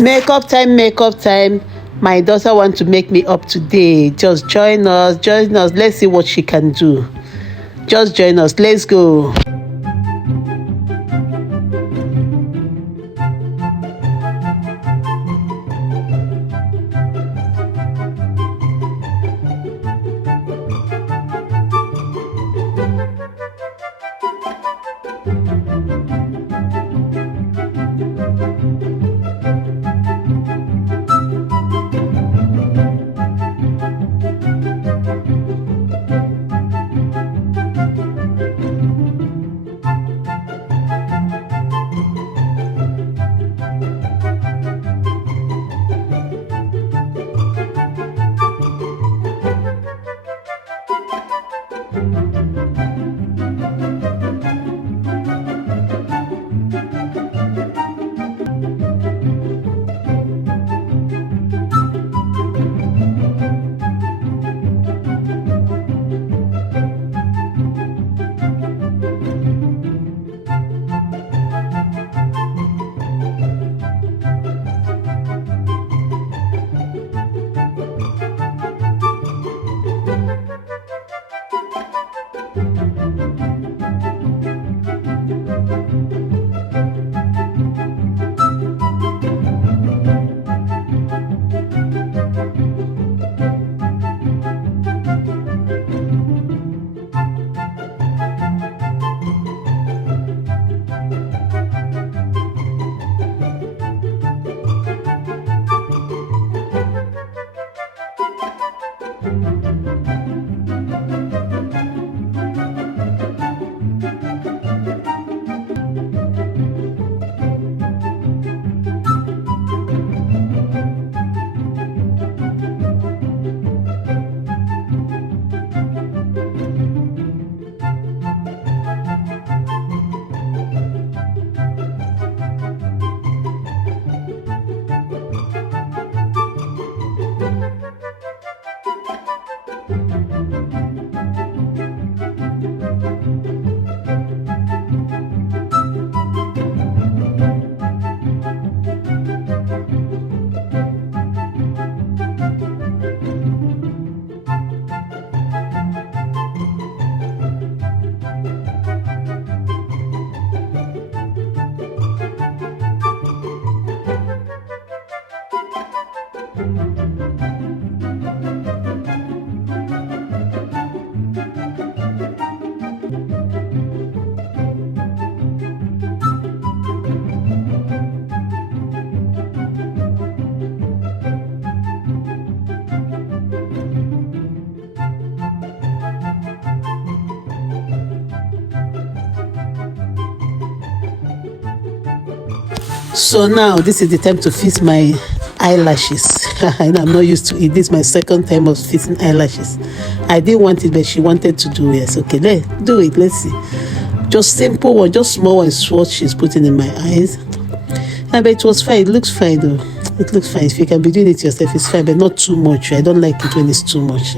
Makeup time. My daughter wants to make me up today. Just join us. Let's see what she can do. Just join us. Let's go. So now this is the time to fix my eyelashes. And I'm not used to it. This is my second time of fixing eyelashes. I didn't want it, but she wanted to do it. Okay, let's do it. Let's see. Just simple one, just small one is what she's putting in my eyes. But it was fine. It looks fine though. It looks fine. If you can be doing it yourself, it's fine, but not too much. I don't like it when it's too much,